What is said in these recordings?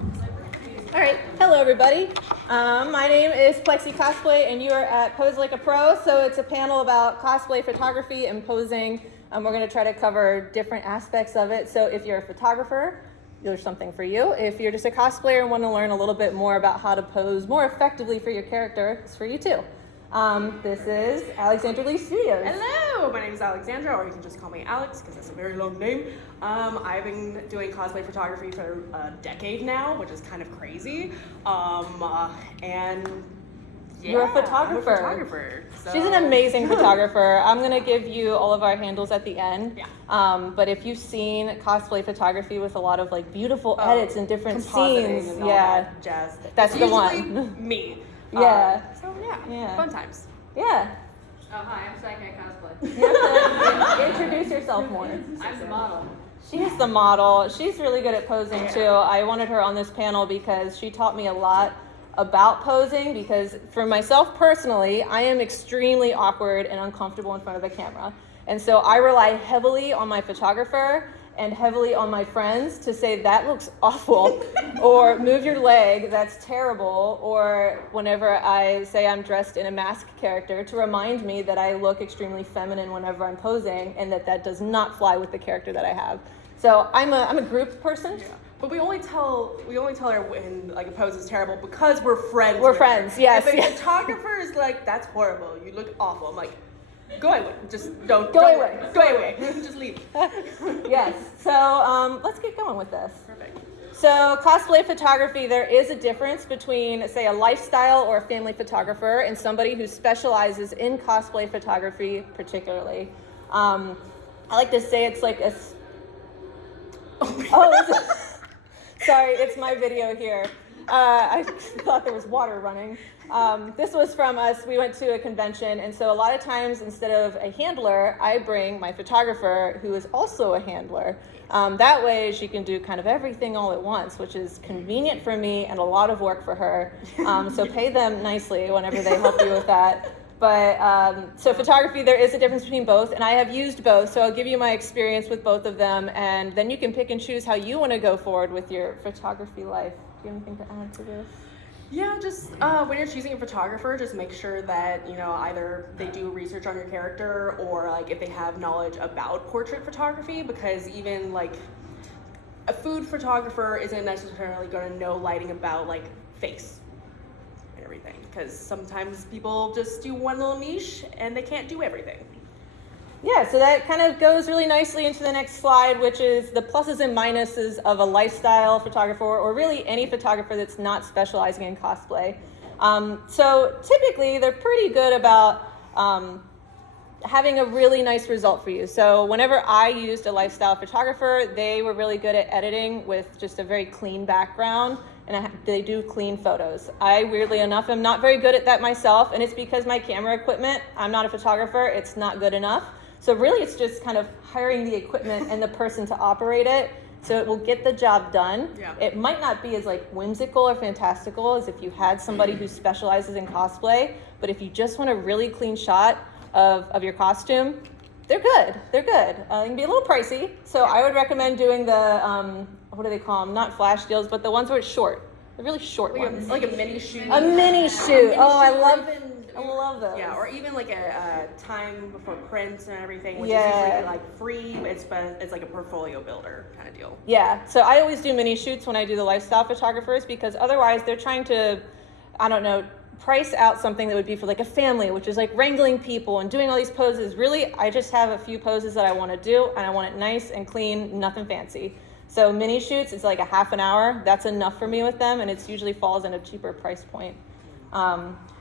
All right, hello everybody. My name is Plexi Cosplay and you are at Pose Like a Pro. So it's a panel about cosplay photography and posing. We're going to try to cover different aspects of it. So if you're a photographer, there's something for you. If you're just a cosplayer and want to learn a little bit more about how to pose more effectively for your character, it's for you too. This is Alexandra Lee Studios. Hello, my name is Alexandra, or you can just call me Alex because it's a very long name. I've been doing cosplay photography for a decade now, which is kind of crazy. And yeah, You're a photographer. I'm a photographer. So. She's an amazing photographer. I'm going to give you all of our handles at the end. Yeah. But if you've seen cosplay photography with a lot of like beautiful edits and different compositing scenes, and all that jazz. That's the usually one. Me. Yeah. So yeah, fun times. Yeah. Oh, hi, I'm Sayakat Cosplay. You have to introduce yourself more. I'm the model. She's the model. She's really good at posing too. I wanted her on this panel because she taught me a lot about posing, because for myself personally, I am extremely awkward and uncomfortable in front of a camera. And so I rely heavily on my photographer and heavily on my friends to say that looks awful, or move your leg, that's terrible, or whenever I say I'm dressed in a mask character, to remind me that I look extremely feminine whenever I'm posing and that does not fly with the character that I have. So I'm a group person. Yeah. But we only tell her when like a pose is terrible because we're friends. We're friends, her. yes. If a photographer is like, that's horrible, you look awful, I'm like, go away. Just don't Go away. Go away. Just leave. Yes. So let's get going with this. Perfect. So cosplay photography, there is a difference between, say, a lifestyle or a family photographer and somebody who specializes in cosplay photography particularly. I like to say it's like a... Sorry, it's my video here. I thought there was water running. This was from us. We went to a convention, and so a lot of times instead of a handler, I bring my photographer, who is also a handler. That way she can do kind of everything all at once, which is convenient for me and a lot of work for her. So pay them nicely whenever they help you with that. But so photography, there is a difference between both, and I have used both, so I'll give you my experience with both of them, and then you can pick and choose how you want to go forward with your photography life. Do you have anything to add to this? Yeah, just when you're choosing a photographer, just make sure that, you know, either they do research on your character or like if they have knowledge about portrait photography, because even like a food photographer isn't necessarily going to know lighting about like face and everything, because sometimes people just do one little niche and they can't do everything. Yeah, so that kind of goes really nicely into the next slide, which is the pluses and minuses of a lifestyle photographer, or really any photographer that's not specializing in cosplay. So typically, they're pretty good about having a really nice result for you. So whenever I used a lifestyle photographer, they were really good at editing with just a very clean background, and they do clean photos. I, weirdly enough, am not very good at that myself, and it's because my camera equipment, I'm not a photographer, it's not good enough. So really it's just kind of hiring the equipment and the person to operate it so it will get the job done. Yeah. It might not be as like whimsical or fantastical as if you had somebody who specializes in cosplay, but if you just want a really clean shot of your costume, they're good. They're good. It can be a little pricey, so I would recommend doing the, what do they call them? Not flash deals, but the ones where it's short. The really short ones. Like a mini shoot. A mini shoot. Oh, I love those. Yeah, or even like a time before prints and everything, which Yeah. is usually like free. It's like a portfolio builder kind of deal. Yeah, so I always do mini shoots when I do the lifestyle photographers, because otherwise they're trying to, I don't know, price out something that would be for like a family, which is like wrangling people and doing all these poses. Really, I just have a few poses that I want to do, and I want it nice and clean, nothing fancy. So mini shoots, it's like a half an hour. That's enough for me with them, and it usually falls in a cheaper price point.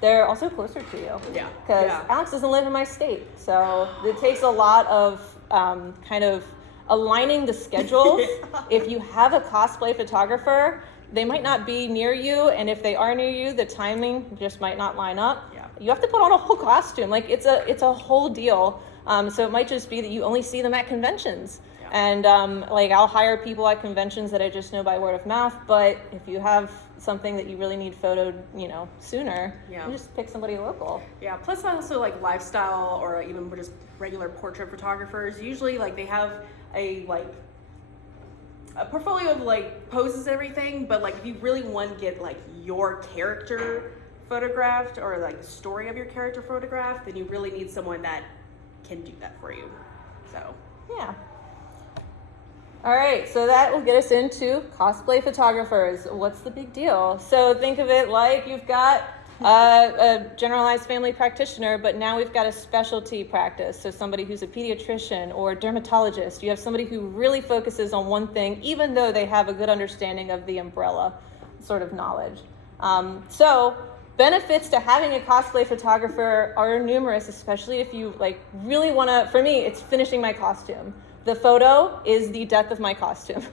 They're also closer to you. Yeah. Because Alex doesn't live in my state, so it takes a lot of kind of aligning the schedules. If you have a cosplay photographer, they might not be near you, and if they are near you, the timing just might not line up. Yeah. You have to put on a whole costume. Like it's a whole deal. So it might just be that you only see them at conventions. And like I'll hire people at conventions that I just know by word of mouth, but if you have something that you really need photoed, sooner, you just pick somebody local. Yeah, plus also like lifestyle or even just regular portrait photographers, usually like they have a a portfolio of like poses and everything, but like if you really want to get like your character photographed or like the story of your character photographed, then you really need someone that can do that for you. So Yeah. All right, so that will get us into cosplay photographers. What's the big deal? So think of it like you've got a generalized family practitioner, but now we've got a specialty practice. So somebody who's a pediatrician or a dermatologist. You have somebody who really focuses on one thing, even though they have a good understanding of the umbrella sort of knowledge. So benefits to having a cosplay photographer are numerous, especially if you like really want to. For me, it's finishing my costume. The photo is the death of my costume.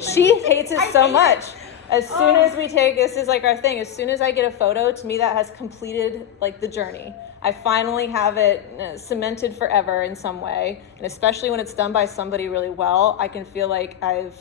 She hates it so much. As soon as we take, this is like our thing, as soon as I get a photo, to me that has completed like the journey. I finally have it cemented forever in some way. And especially when it's done by somebody really well, I can feel like I've,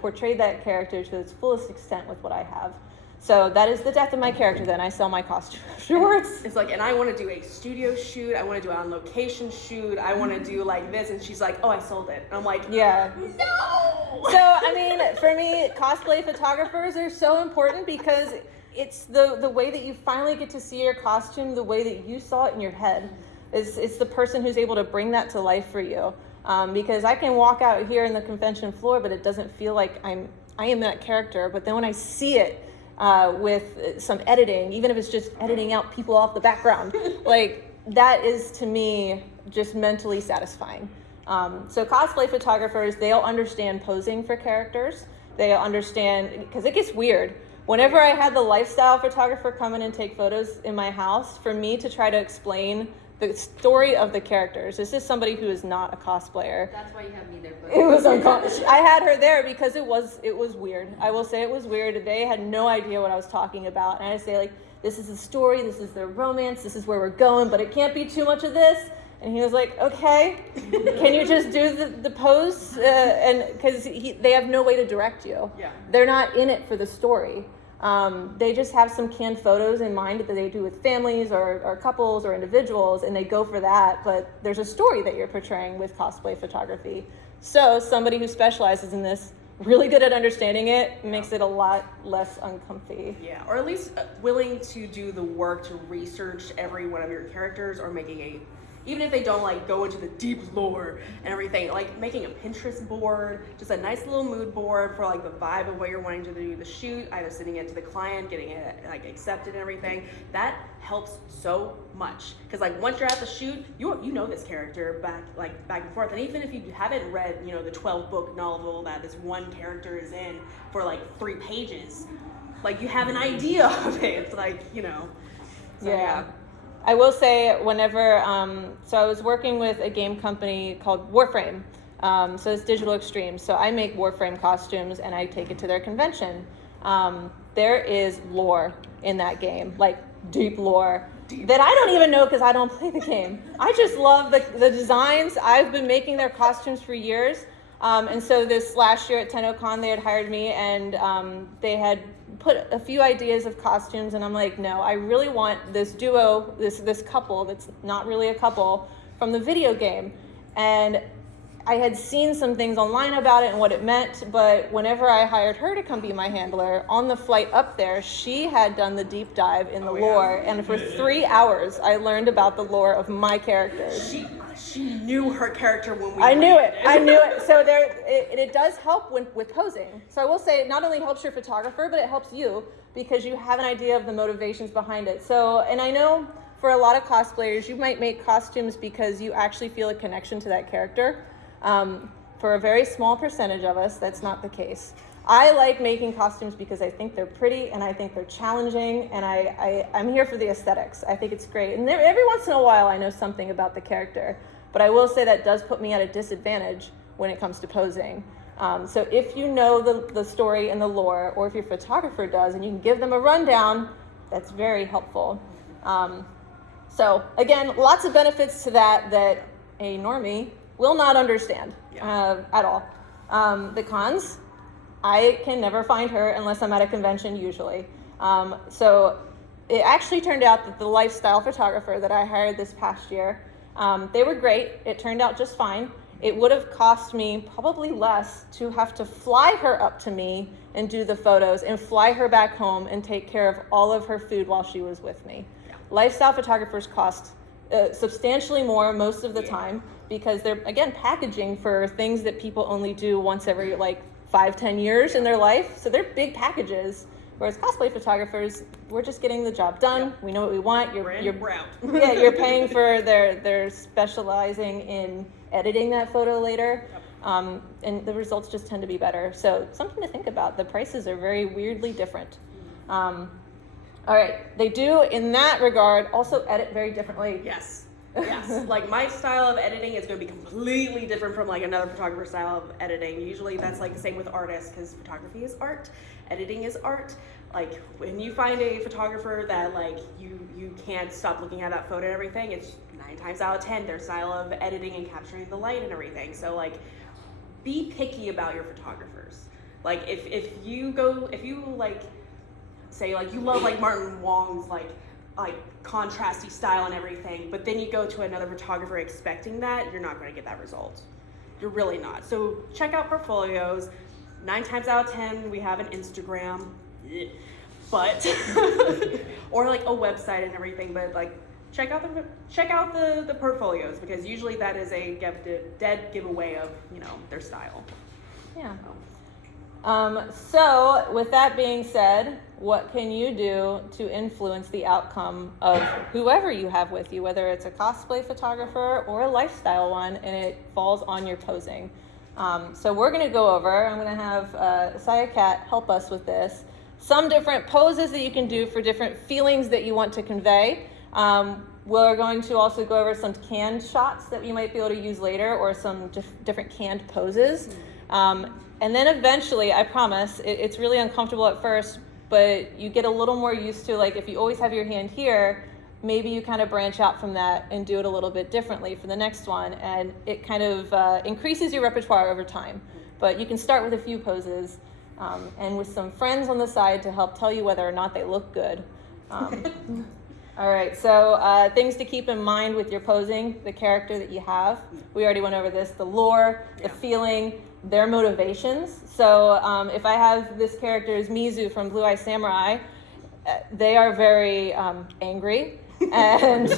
portrayed that character to its fullest extent with what I have. So that is the death of my character. Then I sell my costume afterwards. it's like, and I want to do a studio shoot. I want to do an on location shoot. I want to do like this. And she's like, oh, I sold it. And I'm like, yeah. No. So, I mean, for me, cosplay photographers are so important because it's the way that you finally get to see your costume the way that you saw it in your head. It's the person who's able to bring that to life for you. Because I can walk out here in the convention floor, but it doesn't feel like I am that character. But then when I see it, with some editing, even if it's just editing out people off the background, like that is to me just mentally satisfying. So cosplay photographers, they'll understand posing for characters. They'll understand, because it gets weird. Whenever I had the lifestyle photographer come in and take photos in my house, for me to try to explain the story of the characters. This is somebody who is not a cosplayer. That's why you have me there. It was unconscious. I had her there because it was weird. I will say it was weird. They had no idea what I was talking about. And I say like, this is the story, this is their romance, this is where we're going, but it can't be too much of this. And he was like, okay, can you just do the pose? And because they have no way to direct you. Yeah. They're not in it for the story. They just have some canned photos in mind that they do with families or couples or individuals, and they go for that. But there's a story that you're portraying with cosplay photography. So somebody who specializes in this, really good at understanding it, makes it a lot less uncomfy. Yeah, or at least willing to do the work to research every one of your characters, or making even if they don't like go into the deep lore and everything, like making a Pinterest board, just a nice little mood board for like the vibe of what you're wanting to do the shoot, either sending it to the client, getting it like accepted and everything. That helps so much, because like once you're at the shoot, you know this character back and forth. And even if you haven't read the 12-book novel that this one character is in for like 3 pages, like you have an idea of it. It's like so, yeah. I will say whenever, so I was working with a game company called Warframe. So it's Digital Extremes. So I make Warframe costumes and I take it to their convention. There is lore in that game, like deep lore that I don't even know because I don't play the game. I just love the designs. I've been making their costumes for years. And so this last year at TennoCon, they had hired me and they had put a few ideas of costumes, and I'm like, no, I really want this duo, this couple that's not really a couple from the video game. And I had seen some things online about it and what it meant, but whenever I hired her to come be my handler, on the flight up there, she had done the deep dive in the lore, and for 3 hours, I learned about the lore of my characters. She knew her character when we I knew it. So it does help with posing. So I will say it not only helps your photographer, but it helps you because you have an idea of the motivations behind it. So, and I know for a lot of cosplayers, you might make costumes because you actually feel a connection to that character. For a very small percentage of us, that's not the case. I like making costumes because I think they're pretty and I think they're challenging, and I'm here for the aesthetics. I think it's great. And every once in a while I know something about the character, but I will say that does put me at a disadvantage when it comes to posing. So if you know the story and the lore, or if your photographer does and you can give them a rundown, that's very helpful. So again, lots of benefits to that a normie will not understand at all. The cons, I can never find her unless I'm at a convention usually. So it actually turned out that the lifestyle photographer that I hired this past year, they were great. It turned out just fine. it would have cost me probably less to have to fly her up to me and do the photos and fly her back home and take care of all of her food while she was with me. Yeah. Lifestyle photographers cost substantially more most of the time because they're, again, packaging for things that people only do once every like 5-10 years in their life. So they're big packages. Whereas cosplay photographers, we're just getting the job done. Yep. We know what we want. We're out. Yeah, you're paying for their specializing in editing that photo later. Yep. And the results just tend to be better. So something to think about. The prices are very weirdly different. All right, they do, in that regard, also edit very differently. Yes. Yes. Like my style of editing is going to be completely different from like another photographer's style of editing. Usually that's like the same with artists because photography is art, editing is art. Like when you find a photographer that like you can't stop looking at that photo and everything, it's 9 times out of 10 their style of editing and capturing the light and everything. So like be picky about your photographers. Like if you like say like you love like Martin Wong's like contrasty style and everything, but then you go to another photographer expecting that, you're not going to get that result. You're really not. So check out portfolios. 9 times out of 10 we have an Instagram, but or like a website and everything, but like check out the portfolios because usually that is a dead giveaway of their style. Yeah. So with that being said, what can you do to influence the outcome of whoever you have with you, whether it's a cosplay photographer or a lifestyle one, and it falls on your posing? So we're going to go over, I'm going to have Sayakat help us with this, some different poses that you can do for different feelings that you want to convey. We're going to also go over some canned shots that you might be able to use later or some different canned poses. And then eventually, I promise, it's really uncomfortable at first, but you get a little more used to, like, if you always have your hand here, maybe you kind of branch out from that and do it a little bit differently for the next one, and it kind of increases your repertoire over time. But you can start with a few poses and with some friends on the side to help tell you whether or not they look good. All right, so things to keep in mind with your posing, the character that you have. We already went over this, the lore, the feeling, their motivations. So if I have this character as Mizu from Blue Eye Samurai, they are very angry and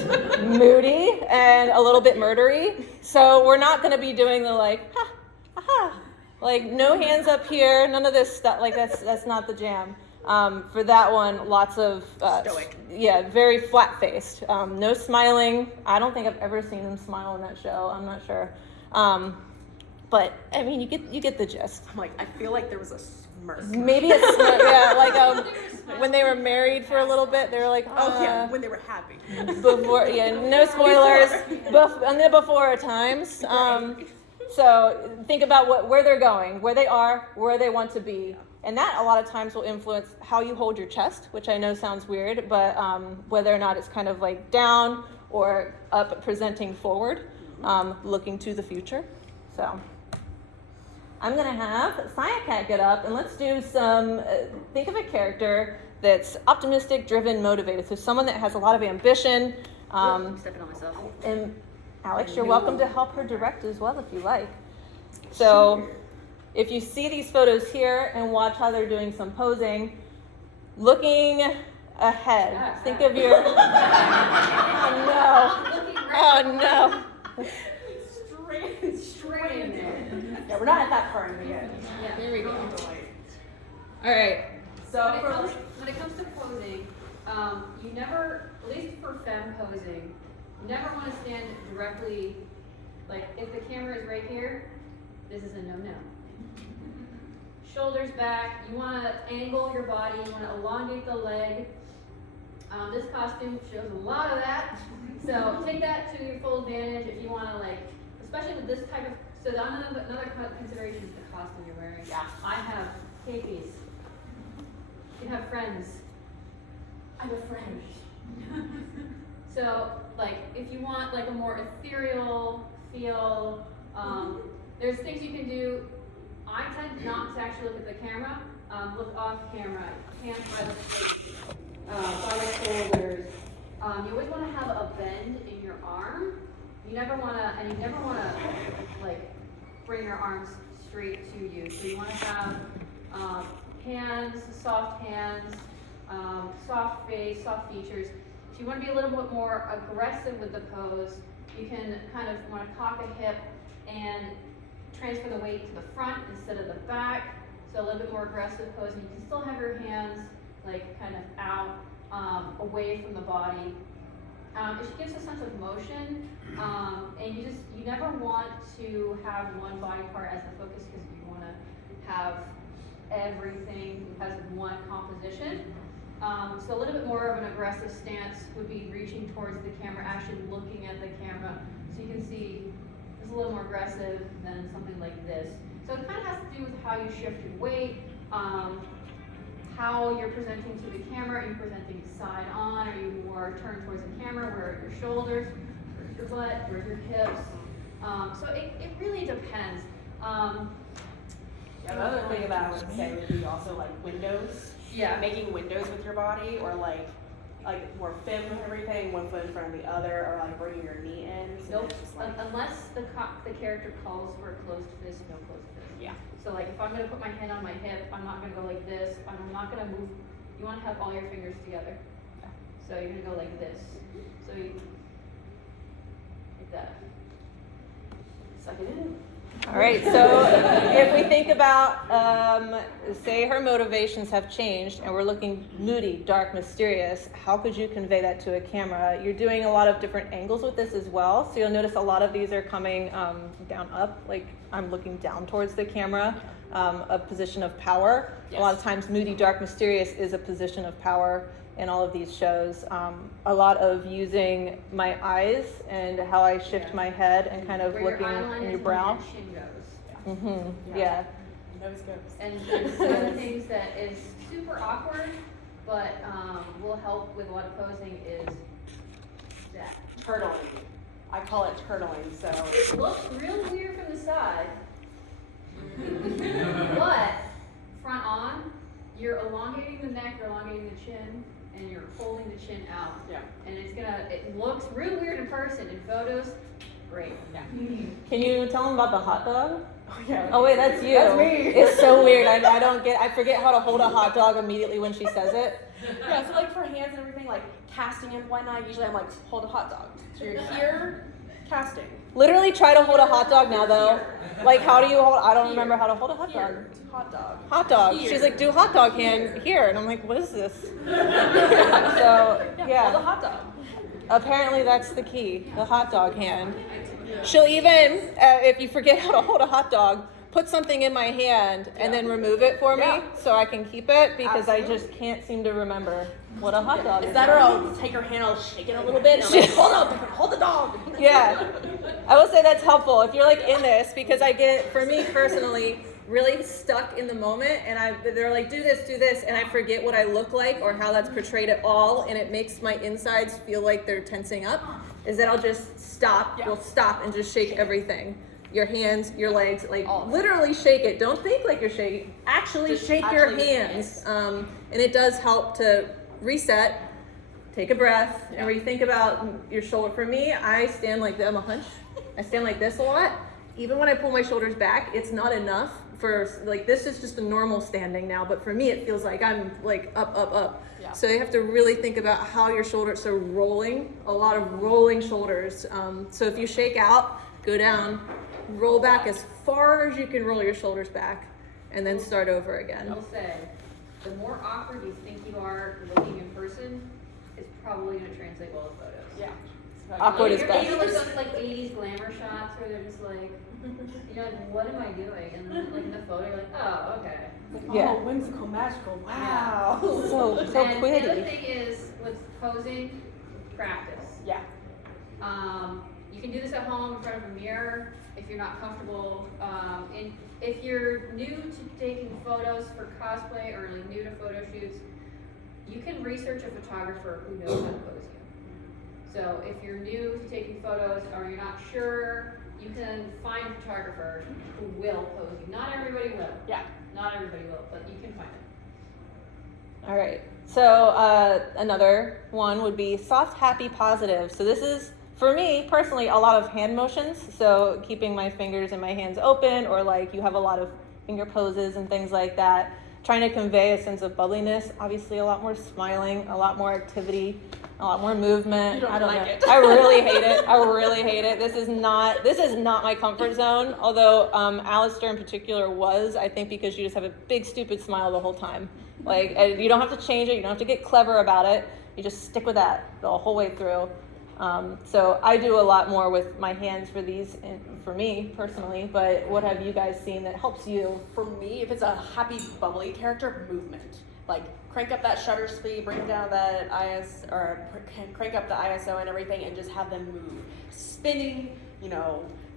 moody and a little bit murdery. So we're not going to be doing the like, ha, aha, like no hands up here, none of this stuff. Like that's not the jam. For that one, lots of stoic. Yeah, very flat-faced. No smiling. I don't think I've ever seen them smile in that show. I'm not sure. But I mean, you get the gist. I'm like, I feel like there was a smirk. Maybe a smirk. Yeah, like when they were married for a little bit, they were like, oh yeah, when they were happy. Before, yeah, no spoilers. And the before times. So think about where they're going, where they are, where they want to be. And that a lot of times will influence how you hold your chest, which I know sounds weird, but whether or not it's kind of like down or up, presenting forward, looking to the future. So I'm going to have Sayakat get up and let's do some, think of a character that's optimistic, driven, motivated. So someone that has a lot of ambition. I'm stepping on myself. And Alex, you're welcome to help her direct as well if you like. So if you see these photos here and watch how they're doing some posing, looking ahead, think of your, oh no. Straight in there. Yeah, we're not at that part yet. Yeah, there we go. All right. So When it comes to posing, you never, at least for femme posing, you never want to stand directly, like if the camera is right here, this is a no-no. Shoulders back, you want to angle your body, you want to elongate the leg. This costume shows a lot of that, so take that to your full advantage if you want to, like, especially with this type of, so another consideration is the costume you're wearing. Yeah. I have capes. You have friends. I'm a friend. So, like, if you want like a more ethereal feel, there's things you can do. I tend not to actually look at the camera. Look off camera. Hands by the face, by the shoulders. You always want to have a bend in your arm. You never wanna like bring your arms straight to you. So you wanna have hands, soft face, soft features. If you wanna be a little bit more aggressive with the pose, you can kind of wanna cock a hip and transfer the weight to the front instead of the back. So a little bit more aggressive pose, and you can still have your hands like kind of out, away from the body. It gives a sense of motion, and you never want to have one body part as the focus because you want to have everything as one composition. So a little bit more of an aggressive stance would be reaching towards the camera, actually looking at the camera, so you can see it's a little more aggressive than something like this. So it kind of has to do with how you shift your weight, how you're presenting to the camera. Are you presenting side on? Are you more turned towards the camera? Where are your shoulders? Where's your butt? Where's your hips? So it really depends. Another thing that I would say would be also like windows. Yeah. Making windows with your body, or like more fin with everything, one foot in front of the other, or like bringing your knee in. So Nope. it's like, Unless the character calls for a closed fist, no closed fist. yeah. So like if I'm gonna put my hand on my hip, I'm not gonna go like this. I'm not gonna move. You want to have all your fingers together. So you're gonna go like this. So you like that. Suck it in. All right, so if we think about, say her motivations have changed and we're looking moody, dark, mysterious, how could you convey that to a camera? You're doing a lot of different angles with this as well. So you'll notice a lot of these are coming down up, like I'm looking down towards the camera, a position of power. Yes. A lot of times moody, dark, mysterious is a position of power in all of these shows. A lot of using my eyes and how I shift my head and kind of Where looking your eyeline in is your and brow. your chin goes. Mm-hmm. Yeah. Nose goes. And one of the things that is super awkward, but will help with a lot of posing is that. Turtling. I call it turtling. So It looks real weird from the side, but front on, you're elongating the neck, you're elongating the chin, and you're holding the chin out. yeah. And it looks real weird in person. In photos, great. Yeah. Can you tell them about the hot dog? Oh yeah. Oh wait, that's you. That's me. It's so weird. I forget how to hold a hot dog immediately when she says it. Yeah, so like for hands and everything, like casting and whatnot, usually I'm like, hold a hot dog. So you're here, casting. Literally try to hold a hot dog now though. Like how do you hold, I don't remember how to hold a hot dog. Here, hot dog. Hot dog. Here. She's like, do hot dog hand here. And I'm like, what is this? So, Hold a yeah. hot dog. Apparently that's the key, the hot dog hand. She'll even, if you forget how to hold a hot dog, put something in my hand and then remove it for me Yeah. so I can keep it because I Absolutely. just can't seem to remember what a hot dog is. Is that or I'll take her hand, I'll shake it a little bit, and I'm like, hold the dog. Yeah, I will say that's helpful if you're like in this because I get, for me personally, really stuck in the moment and they're like, do this, and I forget what I look like or how that's portrayed at all, and it makes my insides feel like they're tensing up, is that I'll just stop, Yeah. we'll stop and just shake everything. Your hands, your legs, like All of it. literally shake it. Don't think like you're shaking, actually Just shake your actually, hands. And it does help to reset, take a breath, Yeah. and rethink about your shoulder. For me, I stand like this, I'm a hunch. I stand like this a lot. Even when I pull my shoulders back, it's not enough for, like, this is just a normal standing now, but for me, it feels like I'm like up. Yeah. So you have to really think about how your shoulders are rolling, a lot of rolling shoulders. So if you shake out, go down, roll back as far as you can roll your shoulders back, and then start over again. I'll say, the more awkward you think you are looking in person, it's probably going to translate well to photos. Yeah. Awkward is You're best. getting like those like 80s glamour shots where they're just like, you're like, what am I doing? And then, like in the photo, you're like, oh, okay. Yeah. Oh, whimsical, magical. Wow. So And the other pretty. thing is with posing, practice. Yeah. You can do this at home in front of a mirror if you're not comfortable. And if you're new to taking photos for cosplay or like new to photo shoots, you can research a photographer who knows how to pose you. So if you're new to taking photos or you're not sure, you can find a photographer who will pose you. Not everybody will. Yeah. Not everybody will, but you can find it. All right. So another one would be soft, happy, positive. So this is For me personally, a lot of hand motions, so keeping my fingers and my hands open, or like you have a lot of finger poses and things like that, trying to convey a sense of bubbliness. Obviously a lot more smiling, a lot more activity, a lot more movement. You don't I don't like know. it. I really hate it. I really hate it. This is not my comfort zone, although Alistair in particular was, I think, because you just have a big stupid smile the whole time. Like, and you don't have to change it, you don't have to get clever about it, you just stick with that the whole way through. So I do a lot more with my hands for these, for me personally, but what have you guys seen that helps you? For me, if it's a happy, bubbly character, movement. Like, crank up that shutter speed, bring down that crank up the ISO and everything, and just have them move. Spinning,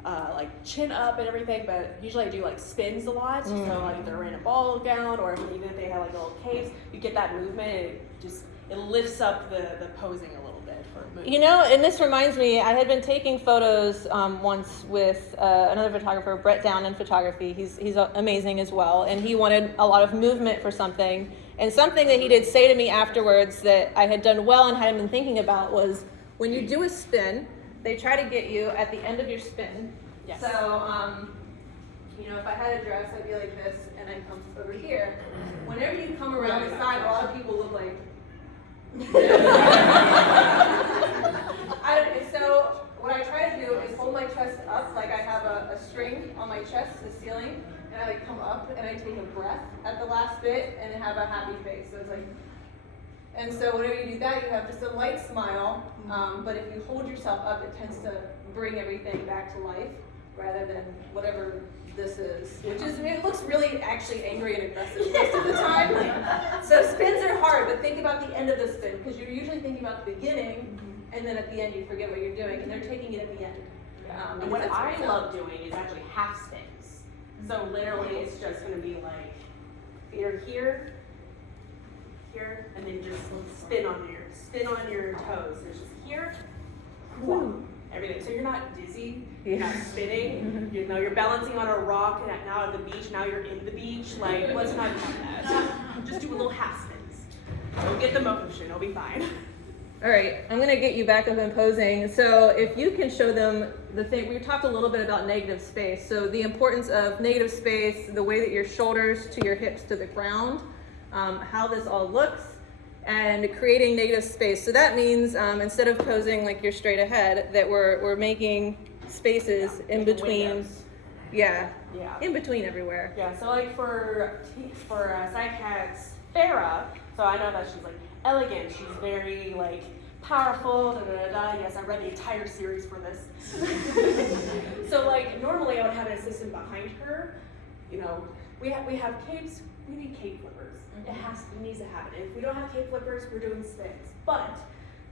like chin up and everything, but usually I do like spins a lot. So like if they're in a ball gown, or even if they have like little capes, you get that movement, and it lifts up the posing a little bit for movement. And this reminds me, I had been taking photos once with another photographer, Brett Down in photography. He's amazing as well, and he wanted a lot of movement for something. And something that he did say to me afterwards that I had done well and hadn't been thinking about was, when you do a spin, they try to get you at the end of your spin. Yes. So, if I had a dress, I'd be like this, and I'd come over here. Whenever you come around the side, a lot of people look like. So what I try to do is hold my chest up, like I have a string on my chest, the ceiling, and I come up and I take a breath at the last bit and have a happy face. So it's like, and so whenever you do that, you have just a light smile, but if you hold yourself up, it tends to bring everything back to life rather than whatever this is, which is, it looks really actually angry and aggressive most of the time. So spins are hard, but think about the end of the spin, because you're usually thinking about the beginning, and then at the end you forget what you're doing, and they're taking it at the end. And what I love doing is actually half spins. So literally it's just going to be like here, and then just spin on your toes. There's just here, everything. So you're not dizzy, you're not spinning, you're balancing on a rock, and now at the beach, now you're in the beach. Like, let's not do that. Just do a little half spins. You'll get the motion, it'll be fine. All right, I'm gonna get you back up and posing. So if you can show them the thing, we talked a little bit about negative space. So the importance of negative space, the way that your shoulders to your hips to the ground, how this all looks, and creating negative space. So that means instead of posing like you're straight ahead, that we're making spaces in between. Windows. Yeah. Yeah. In between everywhere. Yeah. So like for Sayakat's Farah, so I know that she's like elegant. She's very like powerful. Da, da, da, da. Yes, I read the entire series for this. So like normally I would have an assistant behind her. We have capes. We need cape flippers. It needs to happen. If we don't have cape flippers, we're doing spins. But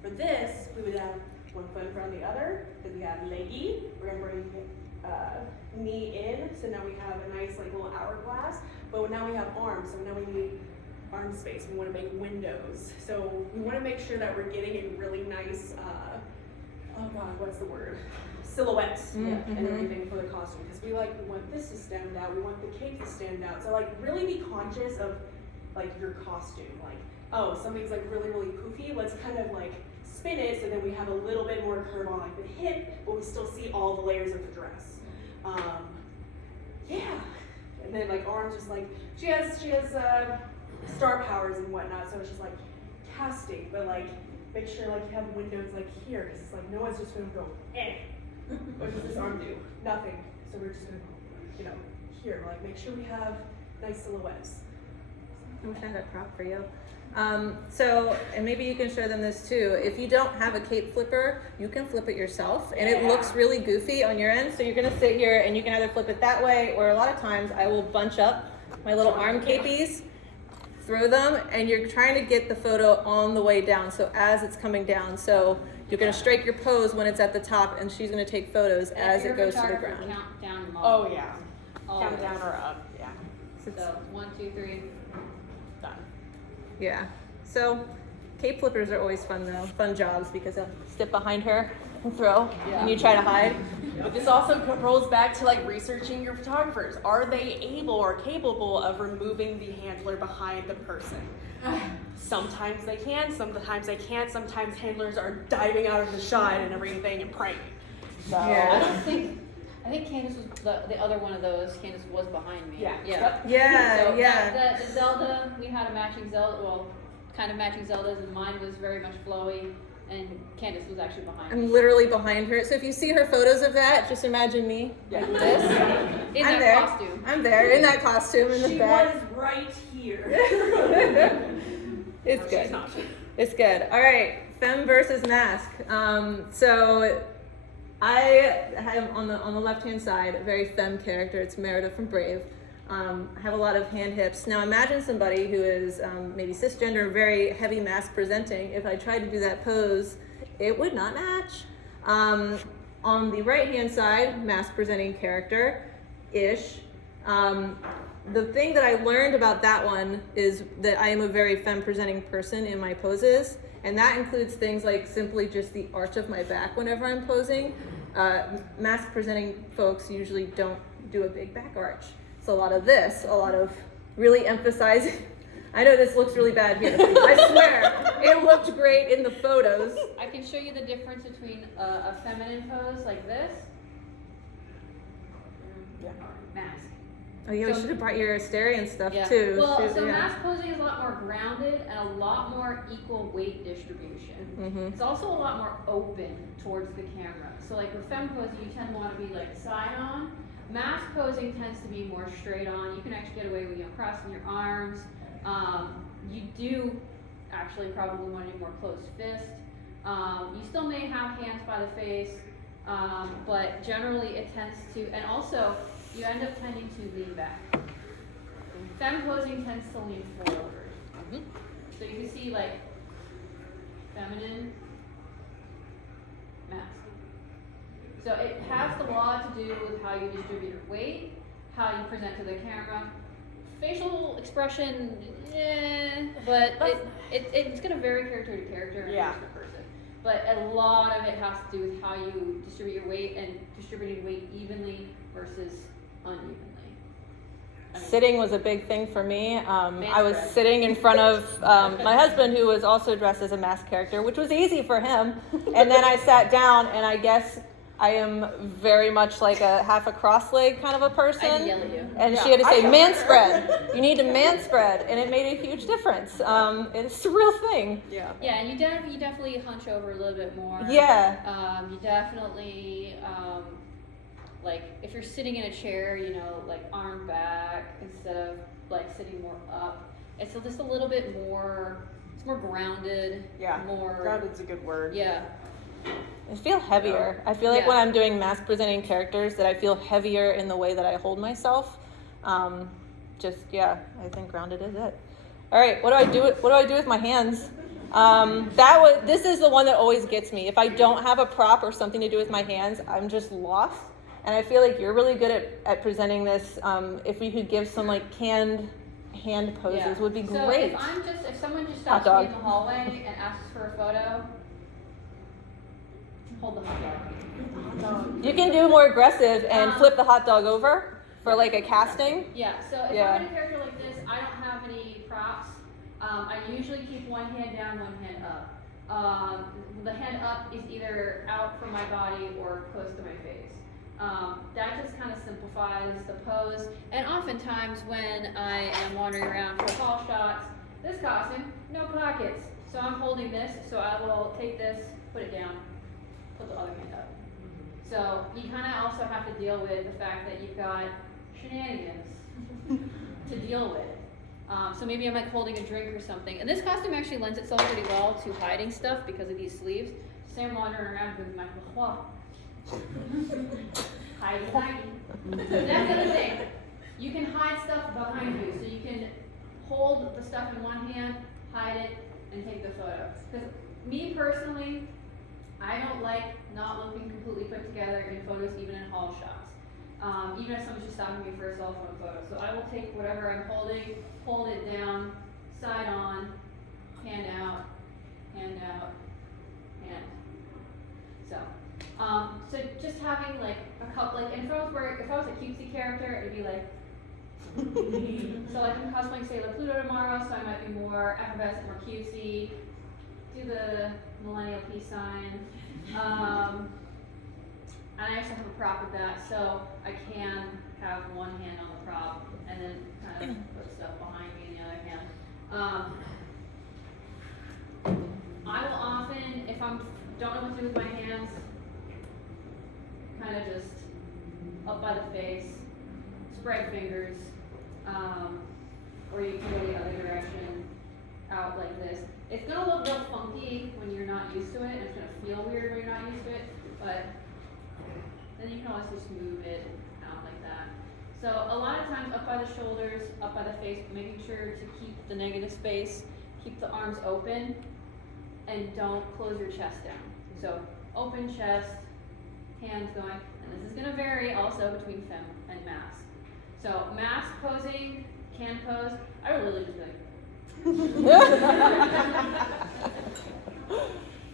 for this, we would have one foot in front of the other, because we have leggy. We're gonna bring knee in, so now we have a nice like little hourglass. But now we have arms, so now we need arm space. We want to make windows. So we want to make sure that we're getting a really nice, silhouettes and everything for the costume, because we want this to stand out. We want the cape to stand out. So like really be conscious of like your costume. Like, oh, something's like really, really poofy. Let's kind of like spin it so then we have a little bit more curve on like the hip, but we still see all the layers of the dress. And then like arms, just like she has star powers and whatnot. So it's just like casting, but like make sure like you have windows like here, because it's like no one's just gonna go what does this arm do? Nothing. So we're just gonna go, here. Like make sure we have nice silhouettes. I wish I had a prop for you. And maybe you can show them this too. If you don't have a cape flipper, you can flip it yourself, and it looks really goofy on your end. So you're gonna sit here and you can either flip it that way, or a lot of times I will bunch up my little arm capies, throw them, and you're trying to get the photo on the way down. So as it's coming down, so you're gonna strike your pose when it's at the top, and she's gonna take photos as it goes to the ground. Count down them all. Oh yeah. Count down or up. Yeah. So 1, 2, 3. Done. Yeah. So Cape flippers are always fun though, fun jobs because I'll step behind her and throw, Yeah. and you try to hide. But this also rolls back to like researching your photographers. Are they able or capable of removing the handler behind the person? Sometimes they can, sometimes they can't. Sometimes handlers are diving out of the shot and everything and praying. So, Yeah. I think Candace was the other one of those. Candace was behind me. Yeah. Yeah. Yep. Yeah, So yeah. the Zelda, we had a matching Zelda, well, kind of matching Zeldas, and mine was very much flowy, and Candace was actually behind me. I'm literally behind her. So if you see her photos of that, just imagine me Yeah. like this. In I'm that there. costume. I'm there in that costume in the back. was right here. It's No, good. she's not. It's good. All right, femme versus mask. So I have on the left hand side a very femme character. It's Merida from Brave. I have a lot of hand hips. Now imagine somebody who is maybe cisgender, very heavy mask presenting. If I tried to do that pose, it would not match. On the right hand side, mask presenting character ish. The thing that I learned about that one is that I am a very femme presenting person in my poses, and that includes things like simply just the arch of my back whenever I'm posing. Mask presenting folks usually don't do a big back arch. So a lot of this, a lot of really emphasizing. I know this looks really bad here. I swear, it looked great in the photos. I can show you the difference between a feminine pose like this. Yeah. Mask. Oh yeah, we So- should have brought your Asterian stuff Yeah. too. Well, Shoot, so yeah. mask posing is a lot more grounded and a lot more equal weight distribution. Mhm. It's also a lot more open towards the camera. So like with femme posing, you tend to want to be like side on. Mask posing tends to be more straight on. You can actually get away with, crossing your arms. You do actually probably want to do more closed fist. You still may have hands by the face, but generally it tends to, and also you end up tending to lean back. Femme posing tends to lean forward. So you can see like feminine, mask. So it has a lot to do with how you distribute your weight, how you present to the camera. Facial expression, but it's gonna vary character to character and Yeah. person to person. But a lot of it has to do with how you distribute your weight and distributing weight evenly versus unevenly. Sitting was a big thing for me. I was spread. sitting in front of my husband, who was also dressed as a mask character, which was easy for him. And then I sat down, and I guess I am very much like a half a cross leg kind of a person. I yell at you. And Yeah, she had to I say know. man spread. You need to man spread, and it made a huge difference. It's a real thing. Yeah. Yeah, and you definitely hunch over a little bit more. Yeah. You definitely, like, if you're sitting in a chair, like arm back instead of like sitting more up. It's just a little bit more, it's more grounded. Yeah. More. Grounded's a good word. Yeah. I feel heavier. I feel like Yeah. when I'm doing mask presenting characters that I feel heavier in the way that I hold myself. I think grounded is it. All right, what do I do with my hands? This is the one that always gets me. If I don't have a prop or something to do with my hands, I'm just lost. And I feel like you're really good at presenting this. If we could give some like canned hand poses, Yeah. would be So great. if someone just Hot stops dog. me in the hallway and asks for a photo, hold the hot dog. You can do more aggressive and Um, flip the hot dog over for like a casting. Yeah, so if Yeah. I'm in a character like this, I don't have any props. I usually keep one hand down, one hand up. The hand up is either out from my body or close to my face. That just kind of simplifies the pose. And oftentimes when I am wandering around for hall shots, this costume, no pockets. So I'm holding this, so I will take this, put it down, put the other hand up. So you kind of also have to deal with the fact that you've got shenanigans to deal with. So maybe I'm like holding a drink or something. And this costume actually lends itself pretty well to hiding stuff because of these sleeves. So I'm wandering around with my claw. Hiding. That's the other thing. You can hide stuff behind you. So you can hold the stuff in one hand, hide it, and take the photo. Because me personally, I don't like not looking completely put together in photos, even in hall shots. Even if someone's just stopping me for a cell phone photo. So I will take whatever I'm holding, hold it down, side on, hand out, hand out, hand. So just having like a couple, like, and if I was a cutesy character, it'd be like, so like I'm cosplaying Sailor Pluto tomorrow, so I might be more effervescent, more cutesy, do the millennial peace sign. And I also have a prop with that, so I can have one hand on the prop and then kind of put stuff behind me in the other hand. I will often, if I don't know what to do with my hands, kind of just up by the face, spread fingers, or you can go the other direction, out like this. It's gonna look real funky when you're not used to it, and it's gonna feel weird when you're not used to it, but then you can always just move it out like that. So a lot of times up by the shoulders, up by the face, making sure to keep the negative space, keep the arms open, and don't close your chest down. So open chest, hands going, and this is gonna vary also between femme and mask. So mask posing, can pose, I would really just be like,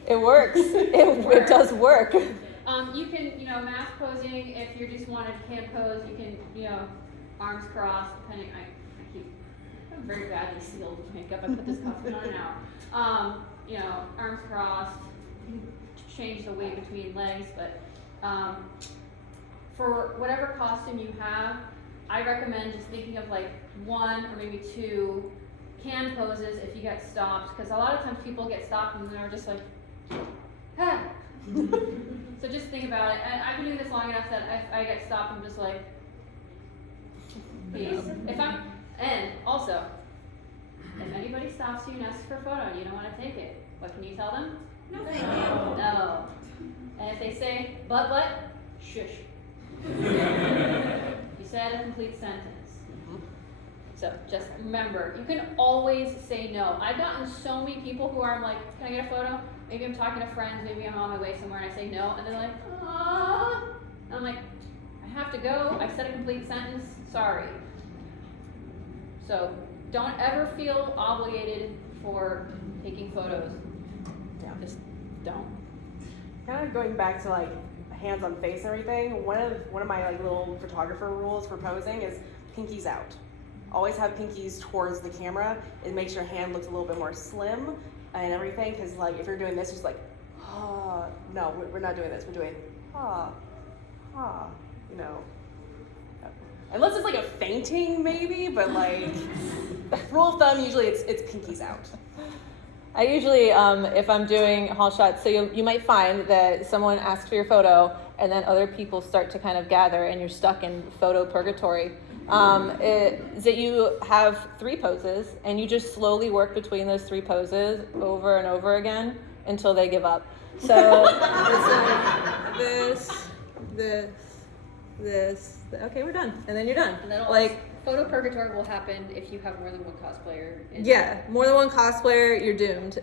it works. It does work. You can, mask posing, if you just wanted can pose, you can, arms crossed, depending, I'm very badly sealed with makeup. I put this costume on now. Arms crossed, change the weight between legs, but for whatever costume you have, I recommend just thinking of like one or maybe two can poses if you get stopped, because a lot of times people get stopped and they're just like, ah. So just think about it. And I've been doing this long enough that if I get stopped, I'm just like, peace. And also, if anybody stops you and asks for a photo and you don't want to take it, what can you tell them? No, thank you. No. And if they say, but, shush. You said a complete sentence. So just remember, you can always say no. I've gotten so many people who are like, can I get a photo? Maybe I'm talking to friends, maybe I'm on my way somewhere and I say no, and they're like, ah. And I'm like, I have to go. I said a complete sentence, sorry. So don't ever feel obligated for taking photos. Yeah. Just don't. Kind of going back to like hands on face and everything, one of my like little photographer rules for posing is pinkies out. Always have pinkies towards the camera. It makes your hand look a little bit more slim and everything, because like if you're doing this, just like, no, we're not doing this. We're doing, Unless it's like a fainting maybe, but like, rule of thumb, usually it's pinkies out. I usually, if I'm doing haul shots, so you might find that someone asks for your photo and then other people start to kind of gather and you're stuck in photo purgatory. Is that you have 3 poses and you just slowly work between those 3 poses over and over again until they give up. So it's like this, okay, we're done. And then you're done. And then like, photo purgatory will happen if you have more than one cosplayer. Yeah, more than one cosplayer, you're doomed.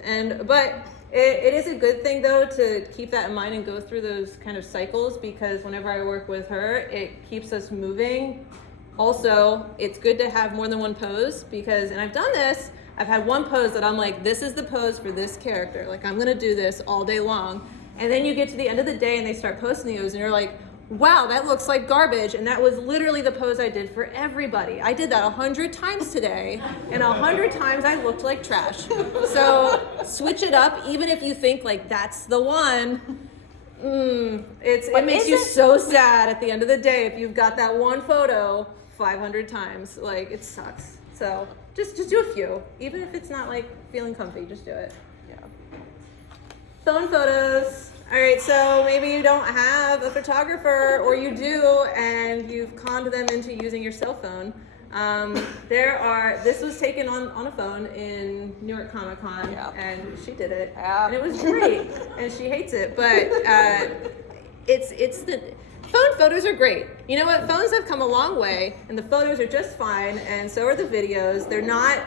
But it is a good thing though to keep that in mind and go through those kind of cycles, because whenever I work with her, it keeps us moving. Also, it's good to have more than one pose because, and I've done this, I've had one pose that I'm like, this is the pose for this character. Like, I'm gonna do this all day long. And then you get to the end of the day and they start posting those and you're like, wow, that looks like garbage. And that was literally the pose I did for everybody. I did that 100 times today, and 100 times I looked like trash. So switch it up, even if you think like that's the one. It makes you so sad at the end of the day if you've got that one photo 500 times. Like, it sucks. So just do a few, even if it's not like feeling comfy. Just do it. Yeah. Phone photos. All right, so maybe you don't have a photographer, or you do, and you've conned them into using your cell phone. This was taken on a phone in New York Comic Con, and she did it, and it was great, and she hates it, but it's the phone photos are great. You know what? Phones have come a long way, and the photos are just fine, and so are the videos. They're not.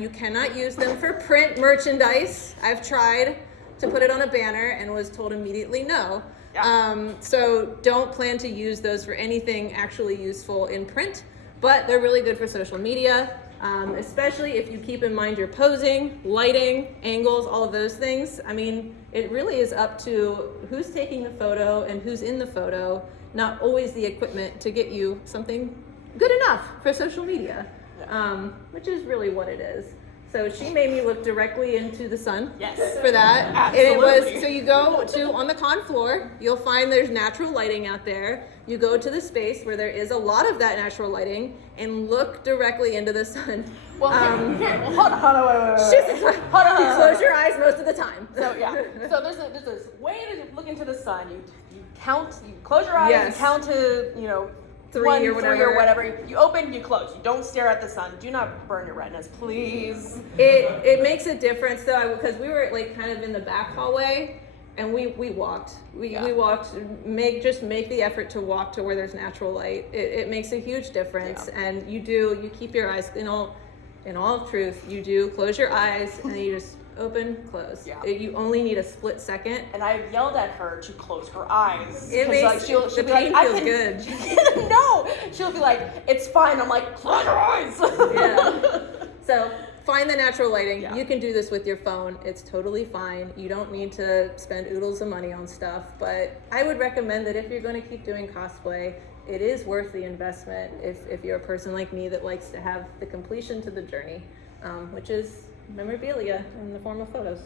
You cannot use them for print merchandise. I've tried to put it on a banner and was told immediately no. Yeah. So don't plan to use those for anything actually useful in print, but they're really good for social media. especially if you keep in mind your posing, lighting, angles, all of those things. I mean, it really is up to who's taking the photo and who's in the photo, not always the equipment to get you something good enough for social media, which is really what it is. So she made me look directly into the sun. Yes. For that. Absolutely. And it was, so you go to, on the con floor, you'll find there's natural lighting out there. You go to the space where there is a lot of that natural lighting and look directly into the sun. Well, hold on, wait. Hold on. You close your eyes most of the time. So yeah, so there's this way to look into the sun. You count, you close your eyes, you count to, you know, Three or whatever. You open, you close. You don't stare at the sun. Do not burn your retinas, please. It makes a difference though, because we were like kind of in the back hallway, and we walked. We walked. Make the effort to walk to where there's natural light. It makes a huge difference, and you keep your eyes in all truth. You do close your eyes, and you just open, close. Yeah. You only need a split second. And I've yelled at her to close her eyes. It makes like, she'll the be pain like, feels good. No, she'll be like, it's fine. I'm like, close your eyes. Yeah. So find the natural lighting. Yeah. You can do this with your phone. It's totally fine. You don't need to spend oodles of money on stuff. But I would recommend that if you're going to keep doing cosplay, it is worth the investment if you're a person like me that likes to have the completion to the journey, which is memorabilia in the form of photos.